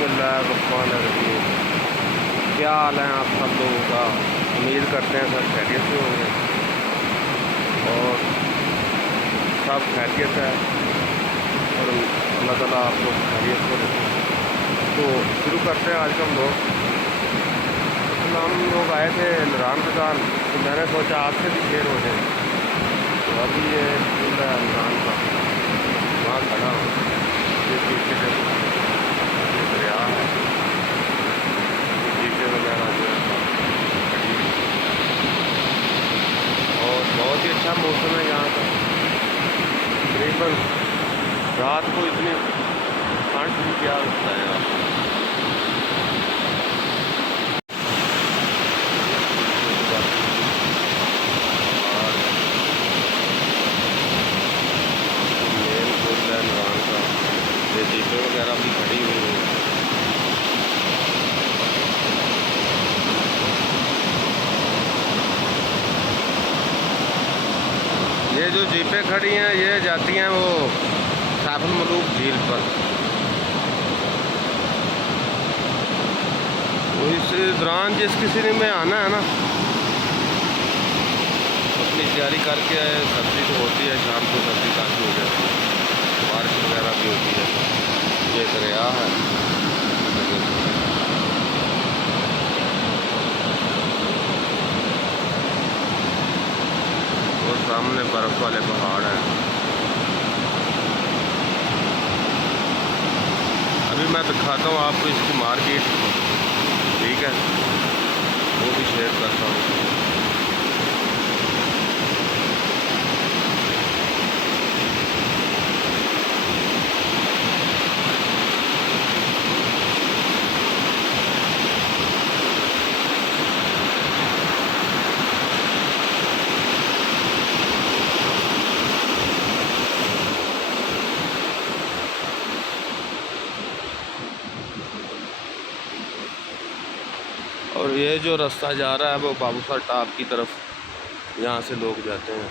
बिस्मिल्लाहिर्रहमानिर्रहीम। क्या हाल है आप सब लोगों का। उम्मीद करते हैं सब खैरियत से होंगे और सब खैरियत है और अल्लाह ताला आप लोग खैरियत से रखें। तो शुरू करते हैं आज का हम लोग। हम लोग आए थे नरान के साथ, तो मैंने सोचा आपसे भी शेयर हो जाए। तो अभी ये स्कूल है नरान का, वहाँ खड़ा हूँ। ये पीछे से ये दरिया है, चीज़ें वगैरह जो है खड़ी है और बहुत ही अच्छा मौसम है यहाँ का। तकरीबन रात को इतनी ठंड भी क्या होता है यार। मेन पुल है नरान का, ये जीपें वगैरह भी खड़ी हुई हैं। ये जो जीपें खड़ी हैं ये जाती हैं वो साफुल मलूक झील पर। तो इस दौरान जिस किसी ने में आना है ना, अपनी तैयारी करके आए। सर्दी तो होती है, शाम को सर्दी काफ़ी हो जाती है, बारिश वगैरह भी होती है। ये दरिया है और सामने बर्फ़ वाले पहाड़ हैं। अभी मैं दिखाता हूँ आपको इसकी मार्केट, ठीक है, वो भी शेयर करता हूँ। और ये जो रास्ता जा रहा है वो बाबूसर टाप की तरफ, यहाँ से लोग जाते हैं।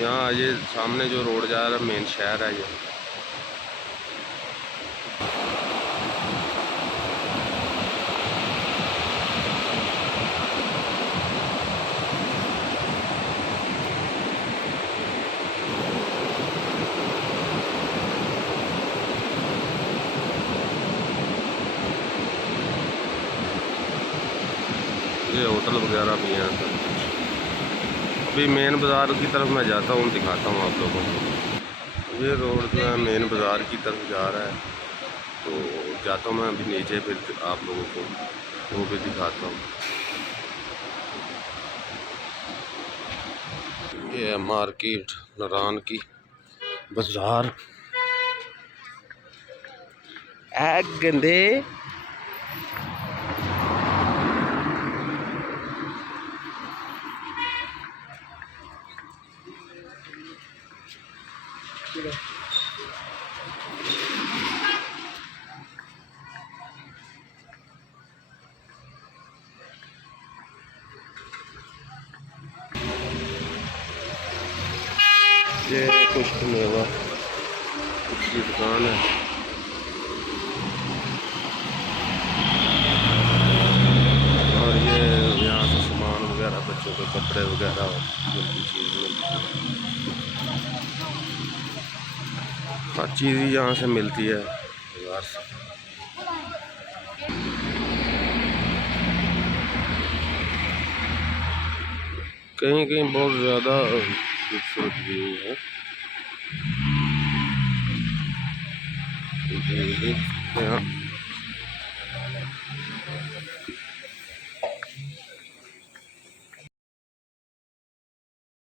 यहाँ ये सामने जो रोड जा रहा है मेन शहर है ये होटल वगैरह भी हैं सब कुछ। अभी मेन बाज़ार की तरफ मैं जाता हूँ, दिखाता हूँ आप लोगों को। ये रोड जो है मेन बाज़ार की तरफ जा रहा है, तो जाता हूँ मैं अभी नीचे, फिर आप लोगों को वो भी दिखाता हूँ। ये है मार्केट नरान की बाज़ार। ऐ गंदे ये कुछ मेवा की दुकान है। और ये यहाँ से सामान वगैरह, बच्चों के कपड़े वगैरह मिलती, चीज़ मिलती है। हर चीज़ यहाँ से मिलती है बाजार से। कहीं कहीं बहुत ज़्यादा खूबसूरत व्यू है। यहाँ